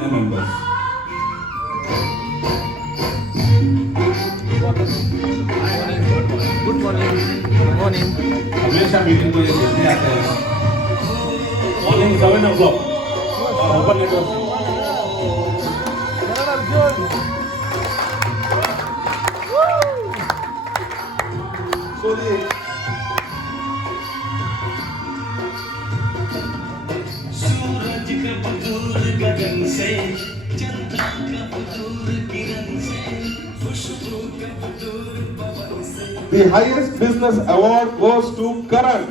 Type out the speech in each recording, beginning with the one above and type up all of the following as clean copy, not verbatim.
PNA members. Good morning. Good morning. हमेशा meeting को ये देखते आते हैं morning 7 o'clock open network So the सूरज का बुलबुल गगन से चंद्रमा का बुलबुल किरण से खुशबू का बुलबुल पवन से highest business award goes to Karan.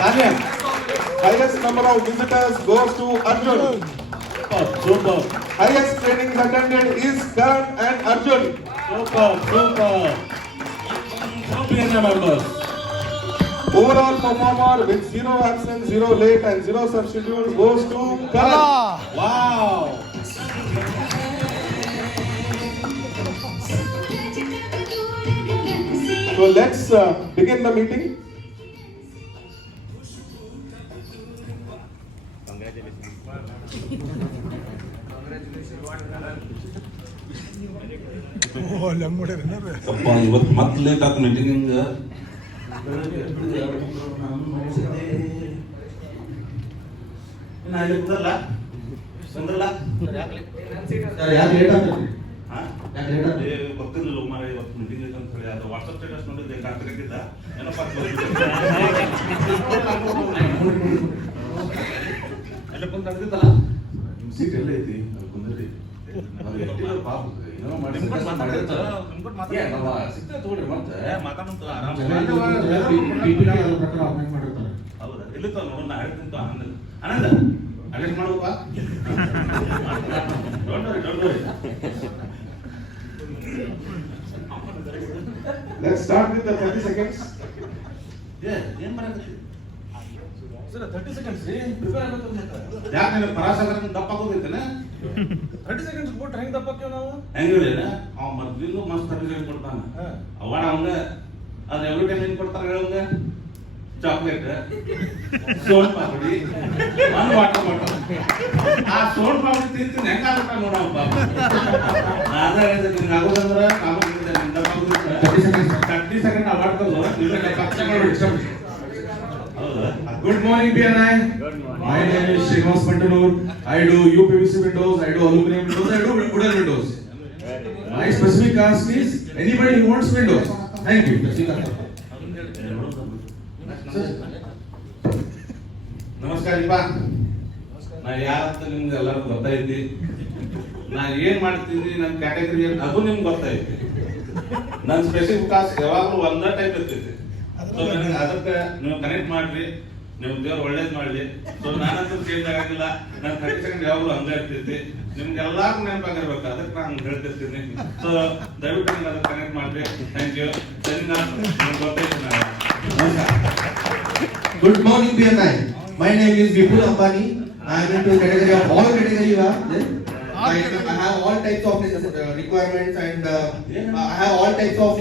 Daniel. Highest number of visitors goes to Arjun. super Highest trainings attended is Karan and Arjun. super PNA members. Overall performer with 0 absence, 0 late and 0 substitute goes to Karan. Wow. So let's begin the meeting. ಅಪ್ಪ ಇವತ್ತು ಮತ್ತೆ late ಆಯ್ತು meeting ಗೊತ್ತಿಲ್ಲ ಮಾರ ಇವತ್ತು meeting ಐತೆ ಅಂತ ಹೇಳಿ ಅದು ವಾಟ್ಸಪ್ ಸ್ಟೇಟಸ್ ನೋಡಿದ್ದೆ ಕಾರ್ತಿಕಿದ್ದ ಏನಪ್ಪ ಎಲ್ಲ ಕುಂತ ನಡೆದಿತ್ತಲ್ಲ ಸೀಟ್ ಎಲ್ಲ ಐತಿ ಅಲ್ಲಿ ಕುಂದ್ರಿ ಪಾಪ ಏನೋ ಮಾಡಿ ಸಿಗ್ತದೆ ತಗೊಳ್ರಿ ಮತ್ತೆ ಮಾತಾಡಂತ ಹೌದಾ ಎಲ್ಲಿತ್ತ ನೋಡು ನಾ ಹೇಳ್ತೀನಿ ಆನಂದ ಅಡ್ಜಸ್ಟ್ ಮಾಡುವಪ್ಪ don't worry Let's start with the 30 seconds. ಏನ್ ಮಾಡಕತ್ತಿ ಸರ್ 30 seconds ರೀ ಪ್ರಿಪೇರ್ ಆಗಬೇಕು ಮತ್ತೆ ಯಾಕೆ ನೀನು ಪರಾಸಾಗರ ದಪ್ಪ ಆಗೋದೈತೇನ 30 seconds ಕೊಟ್ಟು ಹೆಂಗ್ ದಪ್ಪಕ್ಕೆ ನಾವು ಹೆಂಗಿಲ್ಲ ಅವ ಮೊದ್ಲಿಂದ ಮಸ್ತ್ 30 ಸೆಕೆಂಡ್ ಕೊಡ್ತಾನ ಅವಾಡ ಅವಂಗ ಅದು ಎವ್ರಿ ಟೈಮ್ ಏನ್ ಕೊಡ್ತಾರ ಹೇಳಂಗ ಚಾಕ್ಲೇಟ್ ಸೋನ್ ಪಾಪಡಿ ಒಂದು ವಾಟರ್ ಬಾಟಲ್ ಆ ಸೋನ್ ಪಾಪಡಿ ತಿಂತೀನಿ ಹೆಂಗಾಗತ್ತ ನೋಡವ ಪಾಪ ಅದ ಹೇಳಿದ್ರೆ ನಿಮ್ಗೆ ಆಗೋದಂದ್ರೆ ಆಗೋದಿಲ್ಲ ನಿಮ್ಗೆ ದಪ್ಪ ಆಗೋದಿಲ್ಲ 30 ಸೆಕೆಂಡ್ ಅವಾರ್ಡ್ ತಗೋ ನಿಮಗೆ ಪಕ್ಷಗಳು Good morning, PNI. My name is Srinivas Pantanur. I do UPVC windows, I do aluminum windows, I do wooden windows. My specific ask is anybody who wants windows. Thank you. ನಮಸ್ಕಾರ ಇಪ್ಪ ನಾ ಯಾರಂತ ನಿಮ್ಗೆ ಎಲ್ಲರೂ ಗೊತ್ತೈತಿ ನಾ ಏನ್ ಮಾಡ್ತೀನಿ ನನ್ನ ಕ್ಯಾಟಗರಿ ಅದು ನಿಮ್ಗೆ ಗೊತ್ತೈತಿ ನನ್ನ ಸ್ಪೆಸಿಫಿಕ್ ಕಾಸ್ಟ್ ಯಾವಾಗಲೂ ಒಂದೇ ಟೈಪ್ ಇರ್ತೈತಿ ಸೊ ನನಗೆ ಅದಕ್ಕೆ ನೀವು ಕನೆಕ್ಟ್ ಮಾಡ್ರಿ ನೀವು ದೇವ್ರು ಒಳ್ಳೇದು ಮಾಡಲಿ ಸೊ ನಾನಂತೂ ಚೇಂಜ್ ಆಗಂಗಿಲ್ಲ ನನ್ನ 30 ಸೆಕೆಂಡ್ ಯಾವಾಗಲೂ ಹಂಗೆ ಇರ್ತೈತಿ ನಿಮ್ಗೆಲ್ಲಾರ್ಗು ನೆನಪಾಗಿರ್ಬೇಕು ಅದಕ್ಕೆ ನಾನು ಹೇಳ್ತಿರ್ತೀನಿ ಸೊ ದಯವಿಟ್ಟು ನೀವು ಅದಕ್ಕೆ ಕನೆಕ್ಟ್ ಮಾಡ್ರಿ ಥ್ಯಾಂಕ್ ಯು ಸರಿ ನಾನು ನಿಮ್ಗೆ ಗೊತ್ತೈತಿ ನಾನು ನಮಸ್ಕಾರ. Good morning, PNI. My name is Vipul Ambani. I am into category of all category you have. I have all types of requirements and I have all types of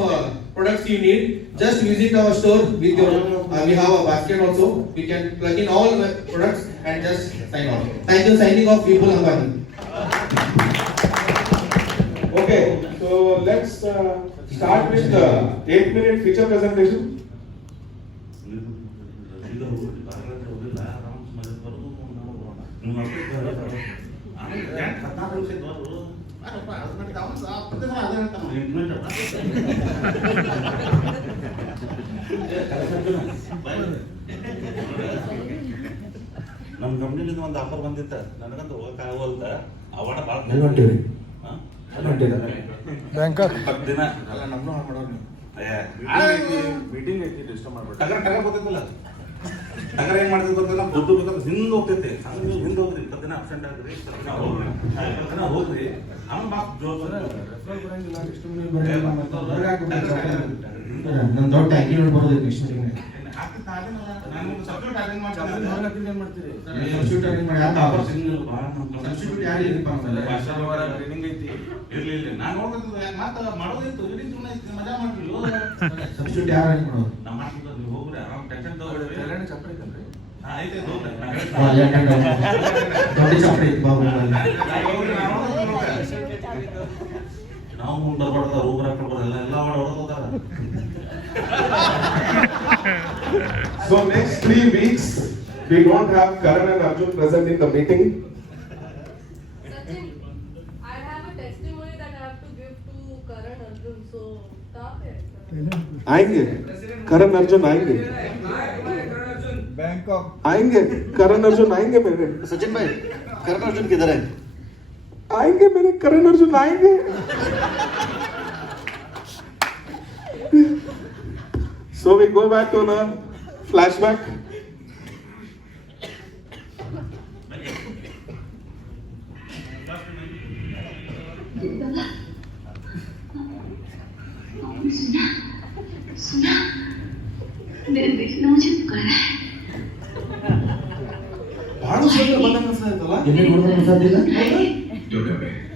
products you need. Just visit our store with your. We have a basket also. We can plug in all products and just sign on. Thank you. Signing off, Vipul Ambani. Okay, so let's start with the 8-minute feature presentation. ನಮ್ಮ ಕಂಪ್ನಿಲಿಂದ ಒಂದು offer ಬಂದಿತ್ತ ನನಗಂತೂ ಹೋಗಕ್ಕೆ ಆಗೋಲ್ದ ಅವಾಡ ಭಾಳ Bangkok 10 ದಿನ ಅಲ್ಲ ನಮ್ಮನ್ನು ಮಾಡೋರು meeting ಐತಿ ಡಿಸ್ಟರ್ಬ್ ಮಾಡ್ಬೇಡ ಟಗರ್ ಗೊತ್ತೈತಲ್ಲ ಟಗರ್ ಏನ್ ಮಾಡ್ತಿದ್ ಗೊತ್ತಿಲ್ಲ ದುಡ್ಡು ಬೇಕಾದ್ರೆ ಹಿಂದೆ ಹೋಗ್ತೈತೆ ಹಂಗೆ ನೀವು ಹಿಂದೆ ಹೋಗ್ರಿ 10 ದಿನ ಅಬ್ಸೆಂಟ್ ಆಗ್ರಿ 10 ದಿನ ಹೋಗ್ರಿ ಅವ್ನು ಮಾತು ಜೋಬ್ ನನ್ನ ದೊಡ್ಡ ಟ್ಯಾಂಕಿ ನೋಡಿ ಬರೋದು ನೆಕ್ಸ್ಟ್ ಮೀಟಿಂಗ್ ಸಬ್ಸ್ಟಿಟ್ಯೂಟ್ ಅರೇಂಜ್ ಮಾಡಿ ಯಾಕೆ ಆಫರ್ ಸಬ್ಸ್ಟಿಟ್ಯೂಟ್ ಯಾರು ಟ್ರೈನಿಂಗ್ ಐತಿ ಇರ್ಲಿ ನಾನು ನೋಡ್ಬೇಕು ಮಾಡೋದಿತ್ತು ಇಡೀ ಸುಮ್ಮನೆ ಮಜಾ ಮಾಡ್ತಿಲ್ಲ ಸಬ್ಸ್ಟಿಟ್ಯೂಟ್ ಯಾರು ಅರೇಂಜ್ ಮಾಡೋದು ನಾ ಮಾಡ್ತಿದ್ದ ನೀವು ಹೋಗ್ರಿ ಆರಾಮ್ ಟೆನ್ಷನ್ ತಗೊಳ್ರಿ ಚಪ್ಪ ಐತಲ್ರಿ ಆಯ್ತು ತಗೊಂಡೆ. ದೊಡ್ಡ ಚಪ್ಪಡಿ ಇತ್ತು ಬಾಬು ನಾವು ಮುಂದೆ ಬರ್ತಾರೆ ಊರ ಎಲ್ಲ ಹೊಡೆದಾರ. So next 3 weeks, we don't have Karan and Arjun present in the meeting. Sachin, I have a testimony that I have to give to Karan Arjun. So, stop it. आएंगे करण अर्जुन आएंगे आएंगे करण अर्जुन आएंगे मेरे सचिन भाई करण अर्जुन किधर है आएंगे मेरे करण अर्जुन आएंगे So we go back to the flashback. सुना मेरे बेटे ने मुझे पुकारा है ಬಹಳ ಸುಂದರ ಬಂದಂಗ ಅನ್ಸಾಯ್ತಲ್ಲ. ಎಲ್ಲಿ ನೋಡಿದ್ರೆ ಗೊತ್ತಾಗ್ತಿಲ್ಲ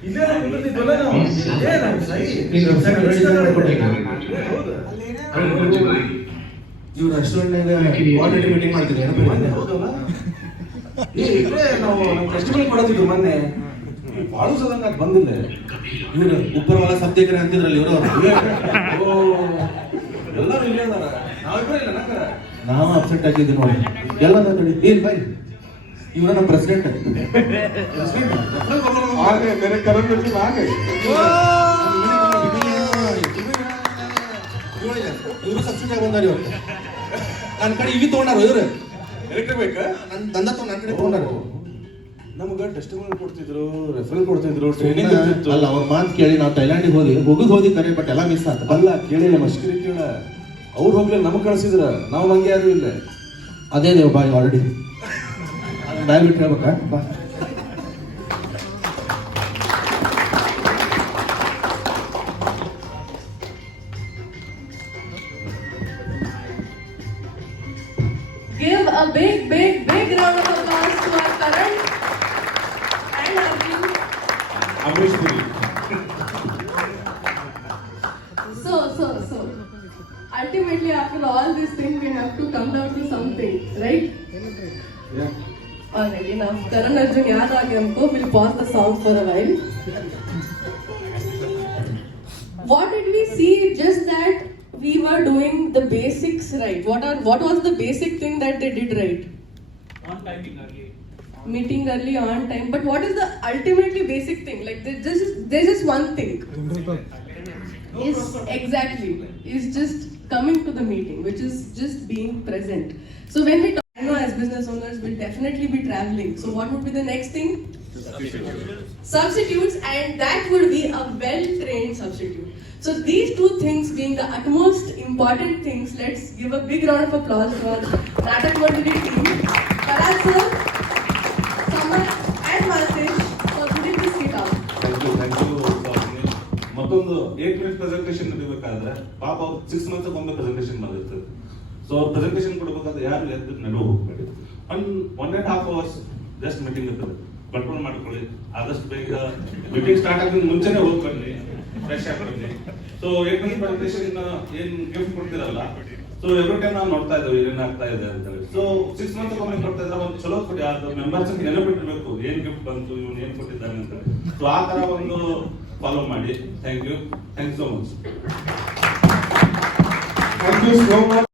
ಇಲ್ಲೇ ನಾವು ಕುಂತಿದ್ವಲ್ಲ ನಾವು. ಏ ನಾವು ಸರಿ. ನೀನು ವೆಬ್ಸೈಟ್ ರಿಜಿಸ್ಟರ್ ಮಾಡ್ಕೊಟ್ಟಿದ್ದೆ ಹೌದಾ? ಇವ್ರು ರೆಸ್ಟೋರೆಂಟ್ನಾಗ ಕ್ವಾಲಿಟಿ ಮೀಟಿಂಗ್ ಮಾಡ್ತಿದ್ರು ಏನಪ್ಪ ಮೊನ್ನೆ ಹೌದಲ್ಲ? ಏ ಇಲ್ಲೇ ನಾವು ನಮ್ಮ ಫೆಸ್ಟಿವಲ್ ಕೊಡೋದಿದ್ರು ಮೊನ್ನೆ. ಬಹಳ ಸದಂಗ ಅದು ಬಂದಿಲ್ಲ. ಇವ್ರು ಉಪ್ಪರವಾಲ ಸಬ್ಜೆಕ್ಟ್ ಅಂತಿದ್ರಲ್ಲ ಇವರು ಓ ಎಲ್ಲರೂ ಇಲ್ಲೇ ಅದಾರ. ನಾವಿಬ್ಬರೇ ಇಲ್ಲ ನಂಗರ. ನಾವು ಅಪ್ಸೆಟ್ ಆಗಿದ್ವಿ ನೋಡಿ ಎಲ್ಲ ನೋಡಿ ಏನ್ ಬೈ ಇವರ ನಮ್ಮ ಪ್ರೆಸಿಡೆಂಟ್ आ गए मेरे करण अर्जुन आ गए. ಇವರು ಸಬ್ಸಿಡಿ ಆಗಿ ಬಂದಾರ ಇವ್ರು ನನ್ನ ಕಡೆ ಇವಿ ತಗೊಂಡಾರ ಇವ್ರು ಎಲೆಕ್ಟ್ರಿಕ್ ಬೇಕಾ? ನನ್ನ ದಂಧ ತಗೊಂಡು ನನ್ನ ಕಡೆ ತಗೊಂಡಾರ ನಮ್ಗೆ ಟೆಸ್ಟಿಮೋನಿ ಕೊಡ್ತಿದ್ರು, ರೆಫರಲ್ ಕೊಡ್ತಿದ್ರು, ಟ್ರೈನಿಂಗ್ ಇರ್ತಿತ್ತು. ಅಲ್ಲ ಅವ್ರ ಮಾತು ಕೇಳಿ ನಾವು ಥೈಲ್ಯಾಂಡಿಗೆ ಹೋಗಿ ಕರೆ ಬಟ್ ಎಲ್ಲ ಮಿಸ್ ಆತ ಅಲ್ಲ ಕೇಳಿಲ್ಲ ಮಸ್ಕಿರಿ ಕೇಳ. ಅವ್ರು ಹೋಗ್ಲಿಲ್ಲ ನಮ್ಗೆ ಕಳಿಸಿದ್ರ. ನಾವು ಹಂಗೆ ಯಾರು ಇಲ್ಲ. ಅದೇ ದೇವ್ ಬಾಯ್ ಆಲ್ರೆಡಿ ದಯವಿಟ್ಟು ಹೇಳ್ಬೇಕಾ ಬಾ Give a big round of applause to our Karan and Arjun. Amrish Puri. So, ultimately, after all this thing, we have to come down to something, right? Yeah. Alright, enough. Karan Arjun yaad aa gaya humko. We'll pause the sound for a while. What did we see? Just that we were doing the basics right. What was the basic thing that they did right? On timing early. Meeting early, on time. But what is the ultimately basic thing? Like there's just one thing. Is just coming to the meeting, which is just being present. So when we talk, I know as business owners, we'll definitely be traveling. So what would be the next thing? Substitutes, and that would be a well-trained substitute. So these two things being the utmost important things, let's give a big round of applause to our Natak Mandali team, Parag sir, Samar and Maltesh for putting this kit out. Thank you ಮತ್ತೊಂದು 8 minute presentation ನಡಿಬೇಕಾದ್ರೆ ಪಾಪ 6 months ಒಮ್ಮೆ presentation ಮಾಡಿರ್ತದೆ. So presentation ಕೊಡಬೇಕಾದ್ರೆ ಯಾರು ಎದ್ದು ನಡು ಹೋಗ್ಬೇಡಿ. 1.5 hours just meeting ಇರ್ತದೆ. Control ಮಾಡ್ಕೊಳ್ಳಿ. ಆದಷ್ಟು ಬೇಗ ಮೀಟಿಂಗ್ ಸ್ಟಾರ್ಟ್ ಆಗಿದ ಮುಂಚೆನೆ ಹೋಗ್ಬನ್ನಿ, ಫ್ರೆಶ್ ಆಗಿ ಬನ್ನಿ. ಸೊ 8 minute ಪ್ರೆಸೆಂಟೇಷನ್ ಏನು ಗಿಫ್ಟ್ ಕೊಡ್ತೀರಲ್ಲ, ಸೊ ಎವ್ರಿ ಟೈಮ್ ನಾವು ನೋಡ್ತಾ ಇದ್ದೇವೆ ಏನಾಗ್ತಾ ಇದೆ ಅಂತ ಹೇಳಿ. ಸೊ 6 months ಒಮ್ಮೆ ಕೊಡ್ತಾ ಇದ್ರೆ ಒಂದು ಚಲೋ ಕೊಡಿ, ಅದು ಮೆಂಬರ್ಸ್ ನೆನಪಿಟ್ಟಿರ್ಬೇಕು ಏನ್ ಗಿಫ್ಟ್ ಬಂತು, ಇವನು ಏನ್ ಕೊಟ್ಟಿದ್ದಾನೆ ಅಂತ ಹೇಳಿ. ಸೊ ಆ ತರ ಒಂದು ಫಾಲೋ ಮಾಡಿ. Thank you so much. Thank you so much.